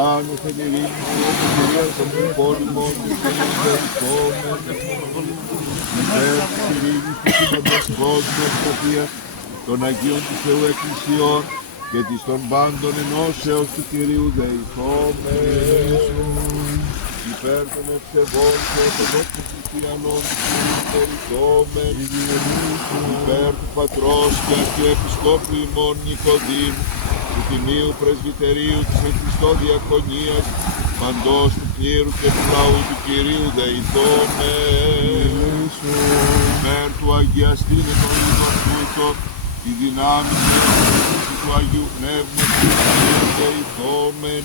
Άνω την ειρήνη, Κυρία των πόλεμων, υπέρ της ειρήνης του σύμπαντος κόσμου ευπροπίας, των Αγίων του Θεού Εκκλησιών και της των πάντων ενώσεως του Κυρίου δεηθόμεν. Υπέρ των ευσεβών και ορθοδόξων χριστιανών του Κυρίου δεηθόμεν. Υπέρ του Πατρός και Αρχιεπισκόπου ημών Νικοδήμ, του Τιμίου Πρεσβυτερίου της εν Χριστώ Διακονίας, παντός του κλήρου και του λαού του Κυρίου δεηθόμεν. Υπέρ του αγιαστήνε των λίγων τούτων, τη δυνάμει και του Αγίου Πνεύματος του δεηθόμεν.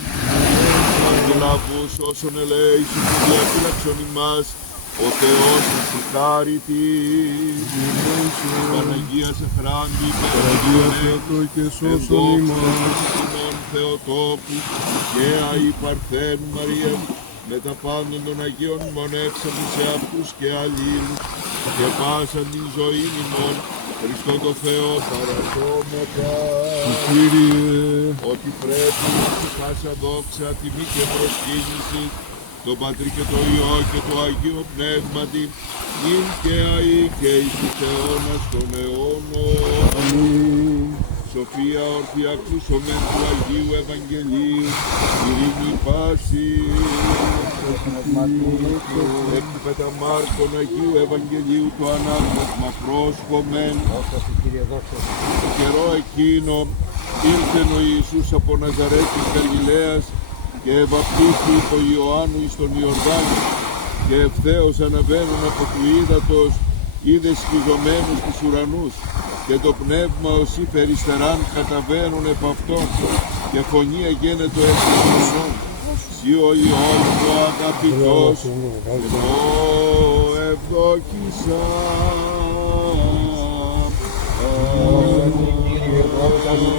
Αντιλαβούς όσων ελέησον και διαφύλαξον ημάς, ο Θεός μας η χάρητη. Παναγία σε χράντη, Παναγία Θεοτό και σώσον ημάς. Θεοτόπου και αη Παρθένου Μαρία, με τα πάντων των Αγίων μονεύσαμε σε αυτούς και αλλήλους και πάσαν την ζωή ημών, Χριστό το Θεό παρασώματα. Κύριε, ότι πρέπει να πάσα δόξα, τιμή και προσκύνηση, τον Πατρί και το Υιό και το Αγίο Πνεύματι, ειν και αη και εις τους αιώνας των αιώνων. αμήν. Σοφία ορθή ακούσομεν του Αγίου Ευαγγελίου, ειρήνη πάση. Επί πεταμάρκων Αγίου Ευαγγελίου το ανάγνωσμα πρόσχομεν. Το καιρό εκείνο ήρθεν ο Ιησούς από Ναζαρέτ της Γαλιλαίας και βαπτίστη το Ιωάννου εις τον Ιορδάνη, και ευθέως αναβαίνουν από του ύδατος είδε σκιζωμένους τους ουρανούς, και το πνεύμα όσοι περιστεράν καταβαίνουν επ' αυτόν, και φωνή εγένετο εκ των ουρανών. Συ ο Υιός ο αγαπητός, και το ευδόκησα. Ιορδάνη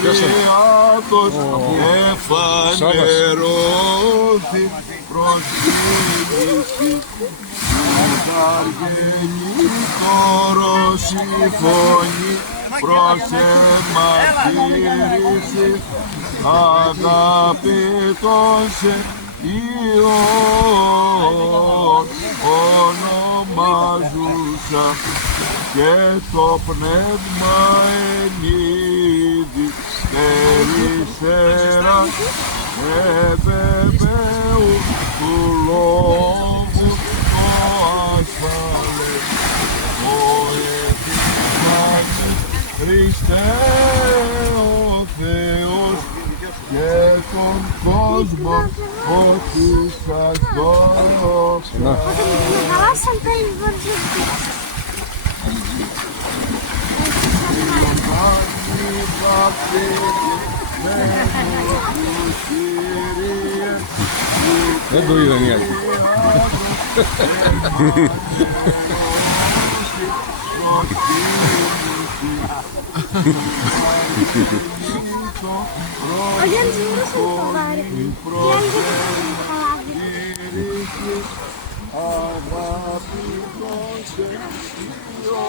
Χριστριάτος εφανερώθη προσκύνηση, της αργενήτωρος η φωνή προς εμαρτύρηση, αγαπητόν σε Υιόν ονομάζουσα, και το πνεύμα ενίδη περισέρα ευεβαίου του λόγου το ασφαλές. Ο επιφάνης Χριστέ ο Θεός και τον κόσμο ότι σας δώσα. Δεν το είδαν οι άλλοι. Ο Γιάννης δεν θα φοβάρει. Αγαπητός σε Υιό.